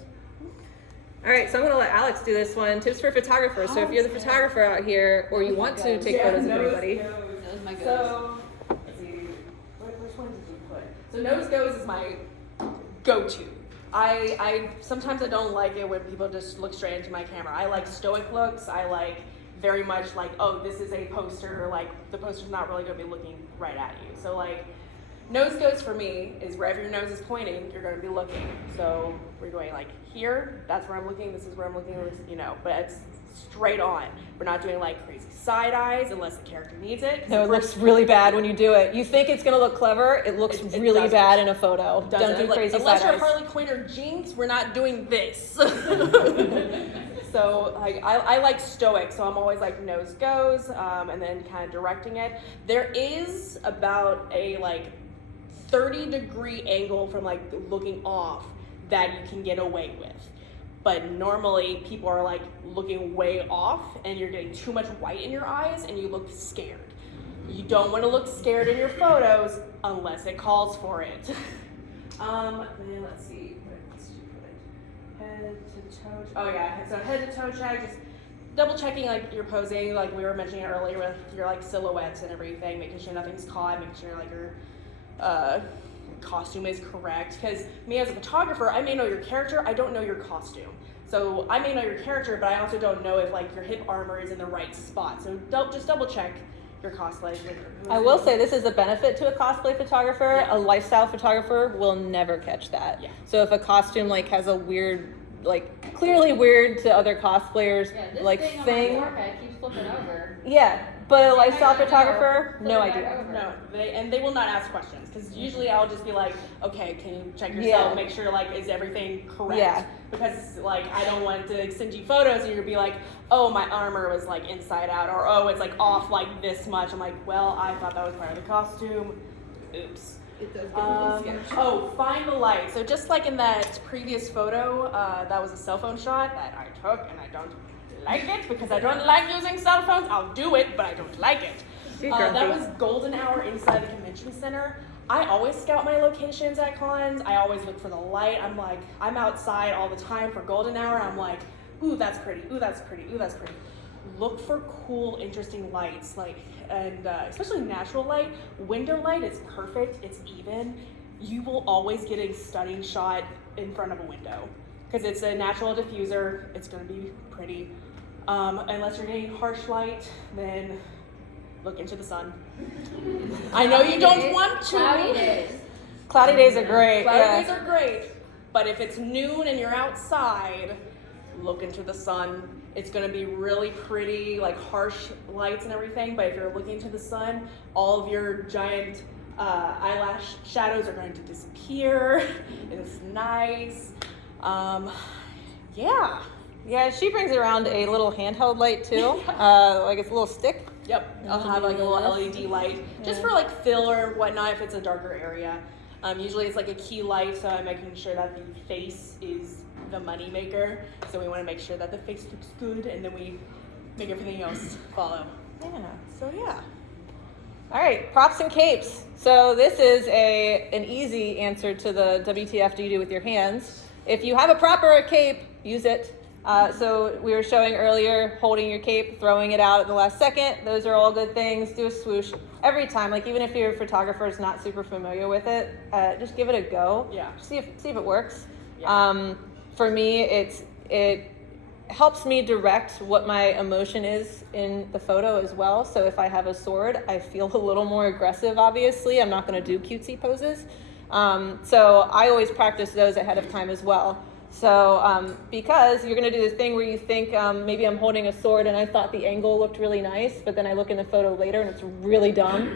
All right, so I'm going to let Alex do this one. Tips for photographers. So if you're the photographer out here, or you want to take photos of anybody. So, let's see, which one did you put? So nose goes is my go-to. I sometimes I don't like it when people just look straight into my camera. I like stoic looks. I like very much like, oh, this is a poster. Like the poster's not really going to be looking right at you. So like, nose goes for me is wherever your nose is pointing, you're going to be looking. So we're going like here, that's where I'm looking, this is where I'm looking, you know, but it's straight on. We're not doing like crazy side eyes unless the character needs it. No, it looks really bad when you do it. You think it's going to look clever, it looks really bad in a photo. Don't do crazy side eyes. Unless you're Harley Quinn or Jinx, we're not doing this. So like I like stoic, so I'm always like nose goes, and then kind of directing it. There is about a like 30-degree angle from like looking off that you can get away with. But normally people are like looking way off and you're getting too much white in your eyes and you look scared. You don't want to look scared in your photos unless it calls for it. And then let's see, what else did you put? Head to toe. Oh yeah, so head to toe check, just double checking like your posing, like we were mentioning earlier with your like silhouettes and everything, making sure nothing's caught, making sure like your costume is correct. Because me as a photographer, I may know your character, I don't know your costume. So I may know your character, but I also don't know if like your hip armor is in the right spot. So just double check your cosplay. I will say this is a benefit to a cosplay photographer. Yeah. A lifestyle photographer will never catch that. Yeah. So if a costume like has a weird, like clearly weird to other cosplayers, this like thing. On my forehead keeps flipping over. Yeah. But a lifestyle photographer, no idea. No, they will not ask questions because usually I'll just be like, okay, can you check yourself, make sure like is everything correct? Yeah. Because like I don't want to send you photos and you'll be like, oh, my armor was like inside out, or oh, it's like off like this much. I'm like, well, I thought that was part of the costume. Oops. It does get find the light. So just like in that previous photo, that was a cell phone shot that I took, and I don't like it because I don't like using cell phones. I'll do it, but I don't like it. That was golden hour inside the convention center. I always scout my locations at cons. I always look for the light. I'm like, I'm outside all the time for golden hour. I'm like, ooh, that's pretty. Ooh, that's pretty. Ooh, that's pretty. Look for cool, interesting lights, like, and especially natural light. Window light is perfect. It's even. You will always get a stunning shot in front of a window because it's a natural diffuser. It's going to be pretty. Unless you're getting harsh light, then look into the sun. I know you don't want to. Cloudy days. Cloudy days are great. Cloudy days are great, but if it's noon and you're outside, look into the sun. It's going to be really pretty, like harsh lights and everything, but if you're looking to the sun, all of your giant eyelash shadows are going to disappear. It's nice. Yeah, she brings around a little handheld light too, like it's a little stick. Yep, I'll have like a little LED light, just for like fill or whatnot if it's a darker area. Usually it's like a key light, so I'm making sure that the face is the money maker. So we want to make sure that the face looks good, and then we make everything else follow. Yeah. So yeah. All right, props and capes. So this is an easy answer to the WTF do you do with your hands. If you have a prop or a cape, use it. So we were showing earlier, holding your cape, throwing it out at the last second. Those are all good things. Do a swoosh every time. Like even if your photographer is not super familiar with it, just give it a go. Yeah. See if it works. Yeah. For me, it helps me direct what my emotion is in the photo as well. So if I have a sword, I feel a little more aggressive, obviously. I'm not going to do cutesy poses. So I always practice those ahead of time as well. So because you're going to do this thing where you think maybe I'm holding a sword and I thought the angle looked really nice, but then I look in the photo later and it's really dumb.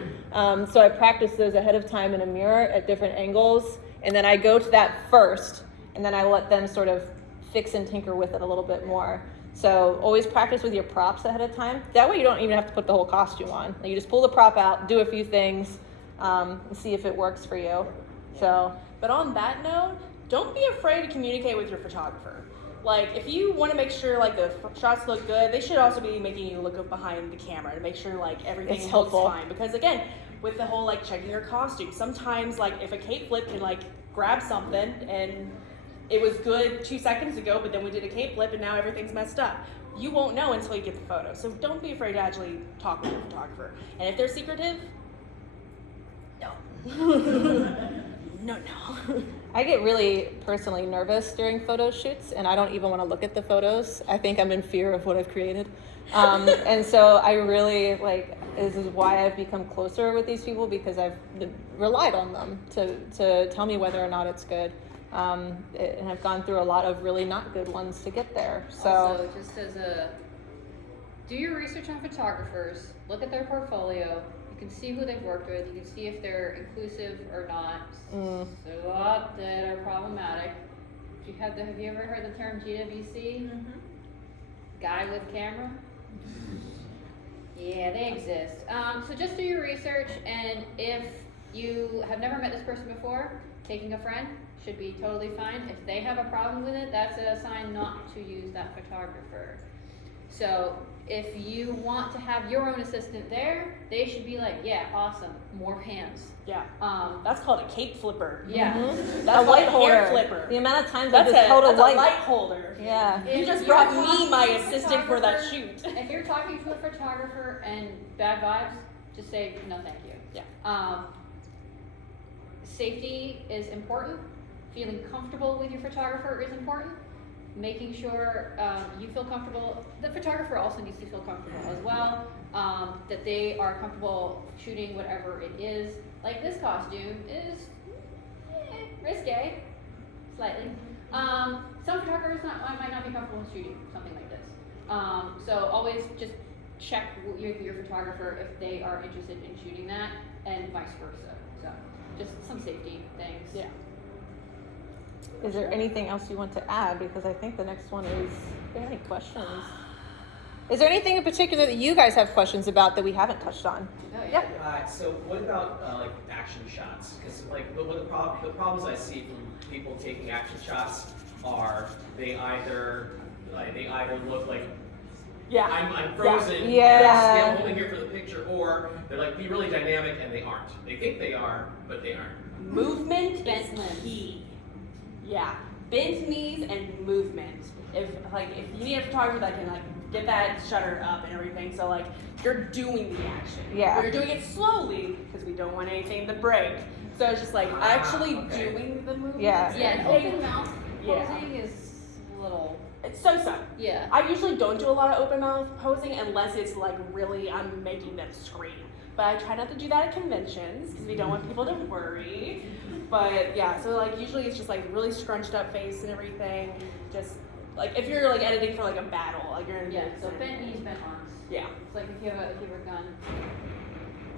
So I practice those ahead of time in a mirror at different angles. And then I go to that first, and then I let them sort of fix and tinker with it a little bit more. So always practice with your props ahead of time. That way you don't even have to put the whole costume on. You just pull the prop out, do a few things, and see if it works for you. So, But on that note, don't be afraid to communicate with your photographer. Like, if you want to make sure like the shots look good, they should also be making you look up behind the camera to make sure like everything looks helpful. fine. Because again, with the whole like checking your costume, sometimes like if a cape flip can like grab something and it was good 2 seconds ago, but then we did a cape flip and now everything's messed up. You won't know until you get the photo. So don't be afraid to actually talk with your photographer. And if they're secretive, no. No. I get really personally nervous during photo shoots, and I don't even want to look at the photos. I think I'm in fear of what I've created. And so I really this is why I've become closer with these people, because I've relied on them to tell me whether or not it's good. And I've gone through a lot of really not good ones to get there. So Also, just do your research on photographers, look at their portfolio. You can see who they've worked with. You can see if they're inclusive or not. There's a lot that are problematic. Have you ever heard the term GWC? Mm-hmm. Guy with camera? Yeah, they exist. So just do your research, and if you have never met this person before, taking a friend should be totally fine. If they have a problem with it, that's a sign not to use that photographer. So if you want to have your own assistant there, they should be like, yeah, awesome, more hands. Yeah. That's called a cape flipper. Yeah. That's a light a holder. hair flipper. The amount of times That's I just held a that's light. a light holder. Yeah. You If just you're brought talking me my to a assistant for that photographer- shoot. If you're talking to a photographer and bad vibes, just say no, thank you. Yeah. Safety is important. Feeling comfortable with your photographer is important. Making sure you feel comfortable. The photographer also needs to feel comfortable as well. That they are comfortable shooting whatever it is. Like this costume is risque, slightly. Some photographers might not be comfortable with shooting something like this. So always just check with your photographer if they are interested in shooting that, and vice versa. So just some safety things. Yeah. Is there anything else you want to add? Because I think the next one is, do you have any questions? Is there anything in particular that you guys have questions about that we haven't touched on? Oh, Yeah. So what about like action shots? Because like the problems I see from people taking action shots are they either look like Yeah. I'm frozen, Yeah. still holding here for the picture, or they're like be really dynamic and they aren't. They think they are, but they aren't. Movement Bent is limbs. key. Yeah. Bent knees and movement. If you need a photographer that can get that shutter up and everything, so you're doing the action. Yeah. But you're doing it slowly because we don't want anything to break. So it's just actually okay. doing the movement. Yeah. Yeah, and open mouth Yeah. posing is a little. It's so. Yeah. I usually don't do a lot of open mouth posing unless it's really I'm making them scream. But I try not to do that at conventions because we don't want people to worry. But yeah, so usually it's just really scrunched up face and everything. Just if you're editing for a battle, you're in. Yeah. So bent knees, bent arms. Yeah. It's like if you have a gun.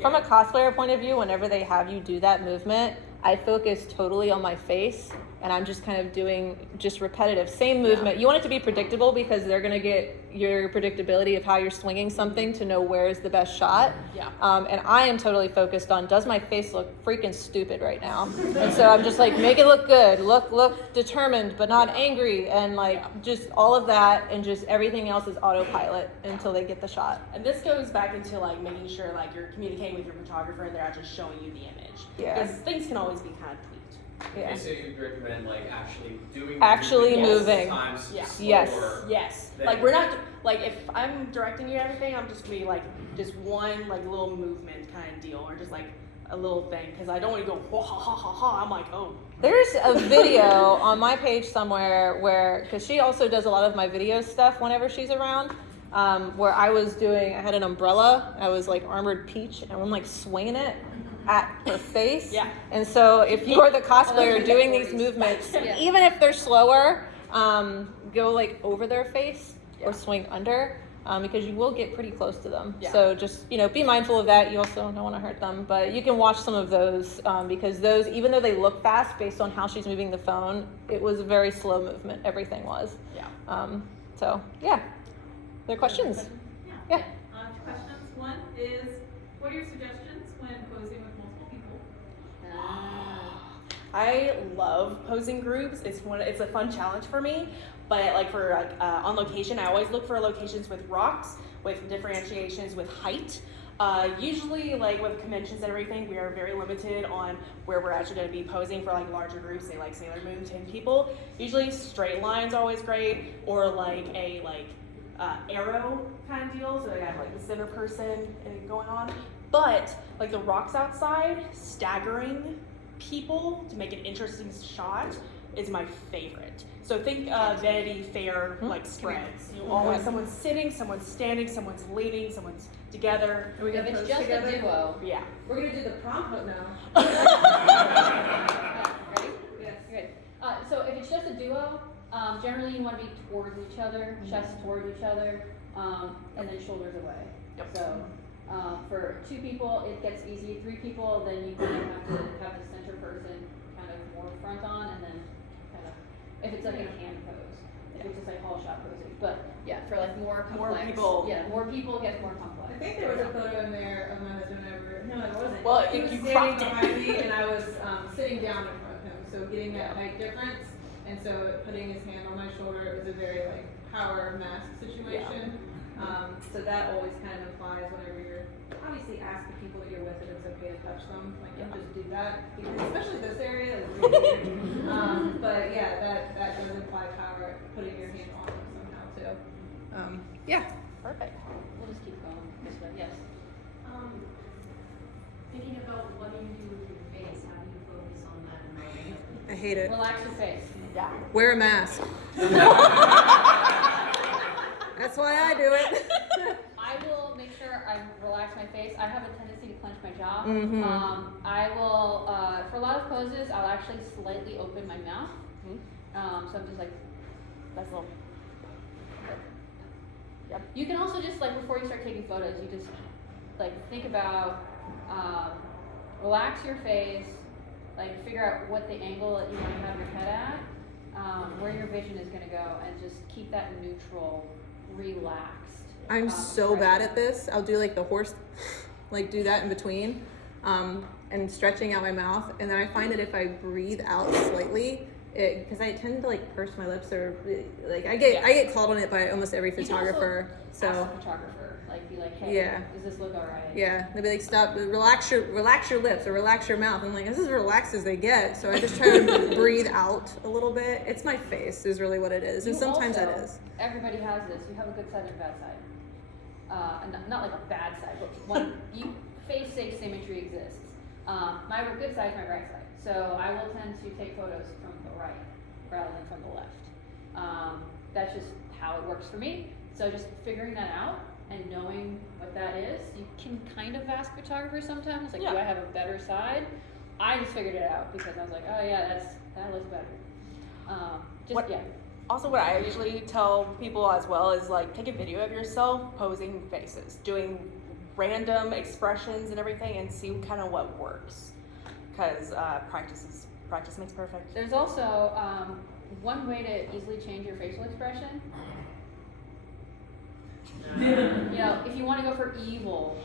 From a cosplayer point of view, whenever they have you do that movement, I focus totally on my face and I'm just kind of doing just repetitive, same movement. You want it to be predictable because they're going to get your predictability of how you're swinging something to know where is the best shot. Yeah. And I am totally focused on, does my face look freaking stupid right now? And so I'm just like, make it look good, look determined, but not angry, and like just all of that, and just everything else is autopilot until they get the shot. And this goes back into like making sure like you're communicating with your photographer and they're actually showing you the image. Yeah. Because things can always be kind of tweaked. Yeah. Okay, so you'd recommend like actually doing Actually moving. Times Yes. slower Yes. than- Like we're not like if I'm directing you everything, I'm just gonna be like just one like little movement kind of deal, or just like a little thing, because I don't want to go ha ha ha ha ha. I'm like, oh. There's a video on my page somewhere where, because she also does a lot of my video stuff whenever she's around, where I had an umbrella, I was like Armored Peach, and I'm like swinging it at her face. Yeah. And so if you are the cosplayer doing these movements, even if they're slower, go like over their face or swing under, because you will get pretty close to them. Yeah. So just, be mindful of that. You also don't want to hurt them, but you can watch some of those, because those, even though they look fast based on how she's moving the phone, it was a very slow movement. Everything was. Yeah. So yeah. There are questions? Yeah. 2 questions. One is, what are your suggestions when posing with multiple people? I love posing groups. It's a fun challenge for me. But like for on location, I always look for locations with rocks, with differentiations with height. Usually, like with conventions and everything, we are very limited on where we're actually going to be posing for like larger groups, say like Sailor Moon, 10 people. Usually, straight lines always great, or like a arrow kind of deal, so they have like the center person going on. But like the rocks outside, staggering people to make an interesting shot is my favorite. So think Vanity Fair like spreads. You always someone's sitting, someone's standing, someone's leaning, someone's together. Are we If it's just a duo. Yeah. We're gonna do the prompt vote now. Ready? Yes. Good. So if it's just a duo, generally you want to be towards each other, chest towards each other, and then shoulders away. Yep. So for 2 people, it gets easy. 3 people, then you kind of have to have the center person kind of more front on, and then kind of, if it's like a hand pose, if it's just like whole shot posing. But yeah, for like more complex. people. Yeah, more people gets more complex. I think there was a photo in there of my husband over. No, it wasn't. Well, he you was cropped standing it. behind me, and I was sitting down in front of him. So getting that height difference, and so putting his hand on my shoulder was a very like power mask situation. So that always kind of applies whenever you're obviously ask the people that you're with if it's okay to touch them. Like don't just do that, because especially this area is really weird. But yeah, that does imply power, putting your hand on them somehow too. Yeah. Perfect. We'll just keep going this way. Yes. Thinking about what do you do with your face? How do you focus on that and I hate it. Relax your face. Yeah. Wear a mask. That's why I do it. I will make sure I relax my face. I have a tendency to clench my jaw. Mhm. I will, for a lot of poses, I'll actually slightly open my mouth. So I'm just like, That's all. yep. You can also just like, before you start taking photos, you just like think about, relax your face, like figure out what the angle that you want to have your head at, where your vision is going to go, and just keep that neutral, relaxed. I'm so bad at this. I'll do like the horse, like do that in between, and stretching out my mouth. And then I find that if I breathe out slightly, because I tend to like purse my lips, or like I get called on it by almost every photographer. Ask So the photographer, like be like, hey, Yeah. does this look alright? yeah, they'll be like, stop, relax your lips or relax your mouth. I'm like, this is as relaxed as they get. So I just try to breathe out a little bit. It's my face is really what it is, and You sometimes also, that is. Everybody has this. You have a good side and a bad side. Not like a bad side, but one face symmetry exists. My good side is my right side, so I will tend to take photos from the right rather than from the left. That's just how it works for me. So just figuring that out and knowing what that is, you can kind of ask photographers sometimes, like, do I have a better side? I just figured it out because I was like, oh yeah, that looks better. Also, what I usually tell people as well is like take a video of yourself posing faces, doing random expressions and everything, and see kind of what works. Because practice is practice makes perfect. There's also one way to easily change your facial expression. You know, if you want to go for evil,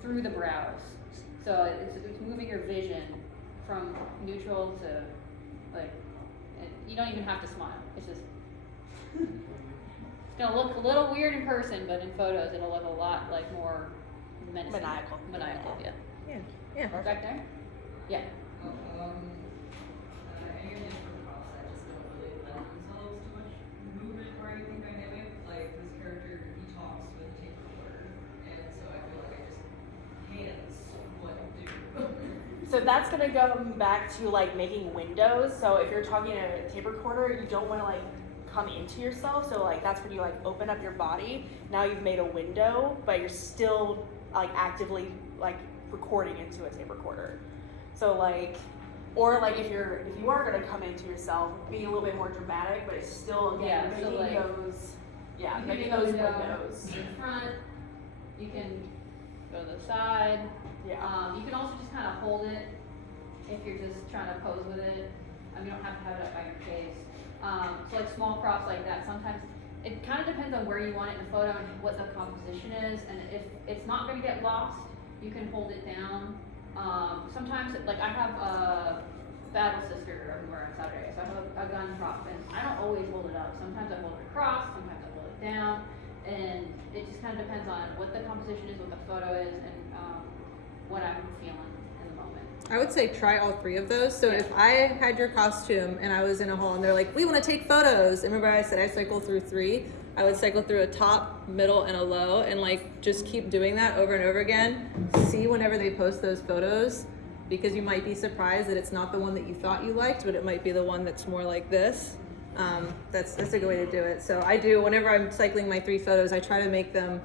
through the brows. So it's moving your vision from neutral to like, and you don't even have to smile. It's just, it's gonna look a little weird in person, but in photos it'll look a lot like more menacing. Maniacal, yeah. Yeah. Back there? Yeah. Any of these profiles that just don't really lend themselves to much movement or anything dynamic. Like this character, he talks with a tape recorder, and so I feel like I just hands what do. So that's gonna go back to like making windows. So if you're talking a tape recorder, you don't want to like come into yourself. So like that's when you like open up your body. Now you've made a window, but you're still like actively like recording into a tape recorder. So like, or like if you are gonna come into yourself, be a little bit more dramatic, but it's still again Yeah, so making like, those you can making make a those window windows. in front. You can go to the side. Yeah. You can also just kind of hold it if you're just trying to pose with it. You don't have to have it up by your face. So like small props like that, sometimes it kind of depends on where you want it in the photo and what the composition is. And if it's not going to get lost, you can hold it down. Sometimes, like I have a battle sister everywhere on Saturday, so I have a gun prop, and I don't always hold it up. Sometimes I hold it across, sometimes I hold it down, and it just kind of depends on what the composition is, what the photo is, and what I'm feeling in the moment. I would say try all three of those. So if I had your costume and I was in a hall and they're like, we want to take photos. And remember I said I cycle through 3. I would cycle through a top, middle, and a low and like just keep doing that over and over again. See whenever they post those photos, because you might be surprised that it's not the one that you thought you liked, but it might be the one that's more like this. That's a good way to do it. So I do, whenever I'm cycling my 3 photos, I try to make them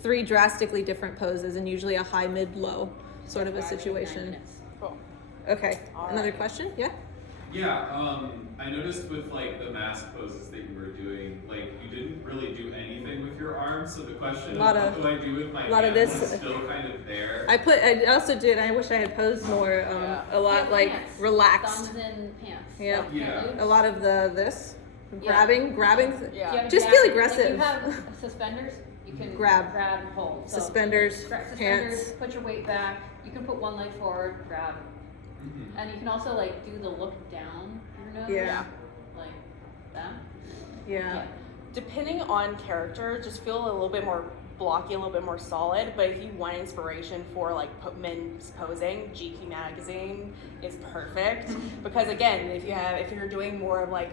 3 drastically different poses and usually a high, mid, low sort of a situation. Cool. Okay, All another right. question? Yeah? Yeah, I noticed with like the mask poses that you were doing, like you didn't really do anything with your arms. So the question of what do I do with my hands is still kind of there. I also did, I wish I had posed more, a lot like Pants. relaxed. Thumbs in pants. Yeah. Yeah. Can't A lot of this, Yeah. grabbing. Yeah. Just grab- feel aggressive. If you have suspenders, you can Grab. and hold. So Suspenders, suspenders, pants. put your weight back. You can put one leg forward, grab. Mhm. And you can also like do the look down your nose. Yeah. Like that. Yeah. Depending on character, just feel a little bit more blocky, a little bit more solid. But if you want inspiration for like men's posing, GQ magazine is perfect because again, if you're doing more of like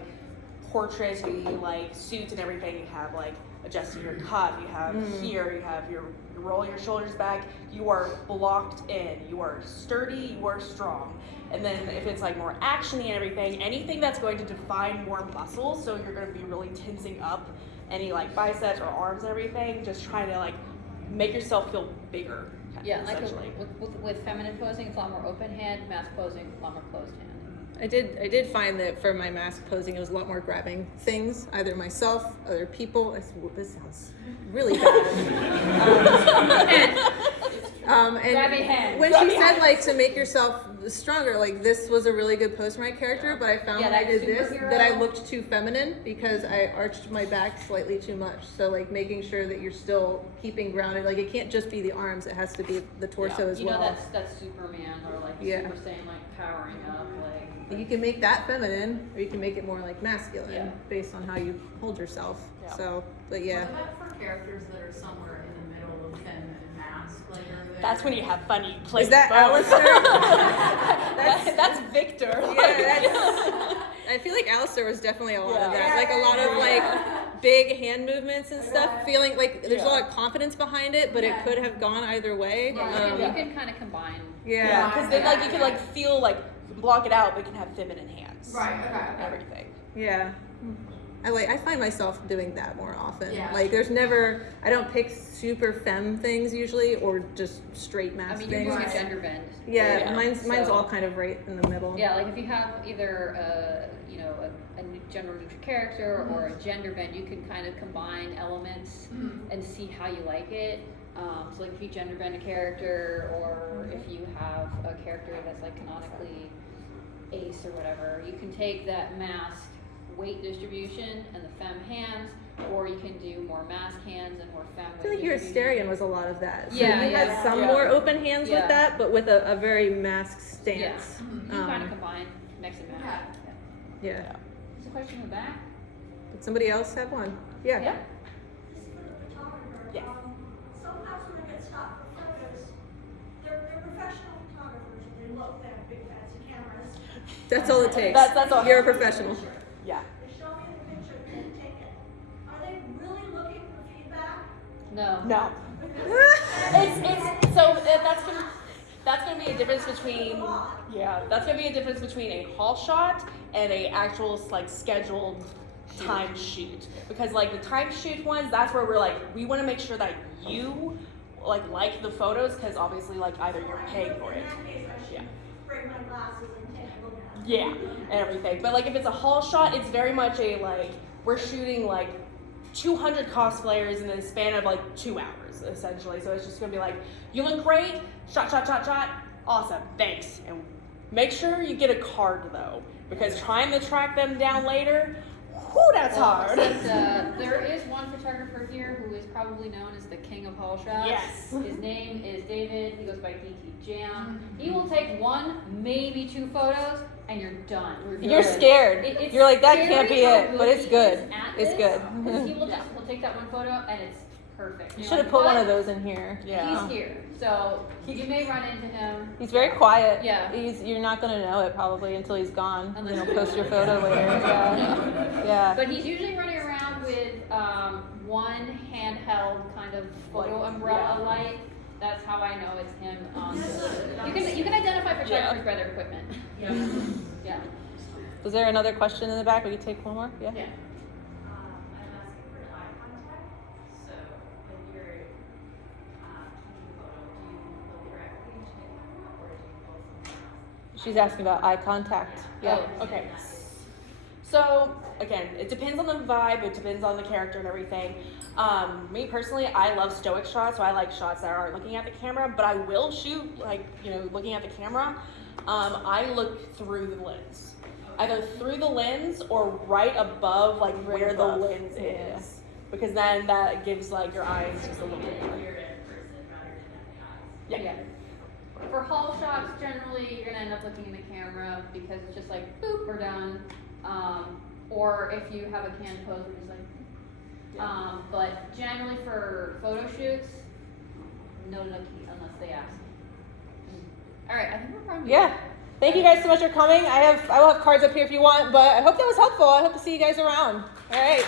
portraity, like suits and everything, you have like adjusting your cuff, you have here, you have you're rolling your shoulders back, you are blocked in, you are sturdy, you are strong. And then if it's like more actiony and everything, anything that's going to define more muscles, so you're going to be really tensing up any like biceps or arms and everything, just trying to like make yourself feel bigger. Yeah, like essentially. with feminine posing, it's a lot more open hand. Mask posing, a lot more closed hand. I did find that for my mask posing, it was a lot more grabbing things, either myself, other people. This sounds really bad. And Grabbing hands. when she said like to make yourself stronger, like this was a really good pose for my character, but I found Yeah, when I like did this superhero. that I looked too feminine because I arched my back slightly too much. So like making sure that you're still keeping grounded, like it can't just be the arms, it has to be the torso as You well. know that's Superman or like Yeah. Super Saiyan, like powering up, like. You can make that feminine, or you can make it more like masculine, Yeah. based on how you hold yourself. Yeah. So, but yeah. What about for characters that are somewhere in the middle of feminine and mask? Like, are they? That's when you have fun. You play Is that both. Alistair? that's Victor. I feel like Alistair was definitely a lot of Yeah. that. Like a lot of like big hand movements and stuff. Feeling like there's a lot of confidence behind it, but it could have gone either way. Yeah, you can kind of combine. Yeah, because then like you can like feel like block it out, but you can have feminine hands. Right. Okay. And everything. Yeah. I find myself doing that more often. Yeah. Like I don't pick super femme things usually, or just straight I mask mean, you're things. doing a gender bend. Yeah, Yeah. mine's So- all kind of right in the middle. Yeah, like if you have either a gender neutral character or a gender bend, you can kind of combine elements and see how you like it. So like if you gender bend a character, or if you have a character that's like canonically ace or whatever, you can take that mask weight distribution and the femme hands, or you can do more mask hands and more femme weight I feel like your distribution. Asterion was a lot of that. So Yeah, you had yeah. some Yeah. more open hands Yeah. with that, but with a very masked Yeah, stance. you kind of combine, mix and match. Yeah. There's a question in the back? Did somebody else have one? Yeah. Yeah. Yes. Sometimes when I get stopped for photos, they're professional photographers, and they look, they have big fancy cameras. That's all it takes. That's all. You're a professional. Yeah. They show me the picture and they take it. Are they really looking for feedback? No. No. It's so that's gonna be a difference between that's gonna be a difference between a haul shot and a actual like scheduled time shoot, because like the time shoot ones, that's where we're like, we want to make sure that you like the photos, because obviously like either you're paying for it, In that case, I should bring my glasses and take a look at it. yeah, and everything. But like if it's a haul shot, it's very much a like, we're shooting like 200 cosplayers in the span of like 2 hours essentially. So it's just gonna be like, you look great, shot, awesome, thanks. And make sure you get a card though, because trying to track them down later, whew, that's hard. Except, there is one photographer here who is probably known as the king of haul shots. Yes. His name is David. He goes by DT Jam. He will take 1, maybe 2 photos, and you're done. You're scared. It's You're like, that scary can't be how it, but it's he good. is at It's this, good. 'cause he'll take that one photo, and it's perfect. You You're should have like, put one "What?" of those in here. Yeah. He's here, so you may run into him. He's very quiet. Yeah. You're not gonna know it probably until he's gone. Unless You know, you post your know. photo later. Yeah. Yeah. But he's usually running around with one handheld kind of photo Like, umbrella yeah. light. That's how I know it's him. You can identify photographers by their equipment. Yeah. Was there another question in the back? We could take one more. Yeah. Yeah. I'm asking for eye contact, so when you're taking a photo, do you look directly into the camera or do you pull something else? She's asking about eye contact. Yeah. Oh, Okay. So again, it depends on the vibe, it depends on the character and everything. Me personally, I love stoic shots, so I like shots that aren't looking at the camera, but I will shoot like, you know, looking at the camera. I look through the lens. Either through the lens or right above like Right where above. the lens Yeah. is. Because then that gives like your eyes just a little bit more. You're in person rather than at the eyes. Yeah. For haul shots, generally you're gonna end up looking in the camera because it's just like boop, we're done. Or if you have a canned pose, we're just like. But generally for photo shoots, no looky unless they ask. All right, I think we're probably Yeah. Thank you guys so much for coming. I will have cards up here if you want, but I hope that was helpful. I hope to see you guys around. All right.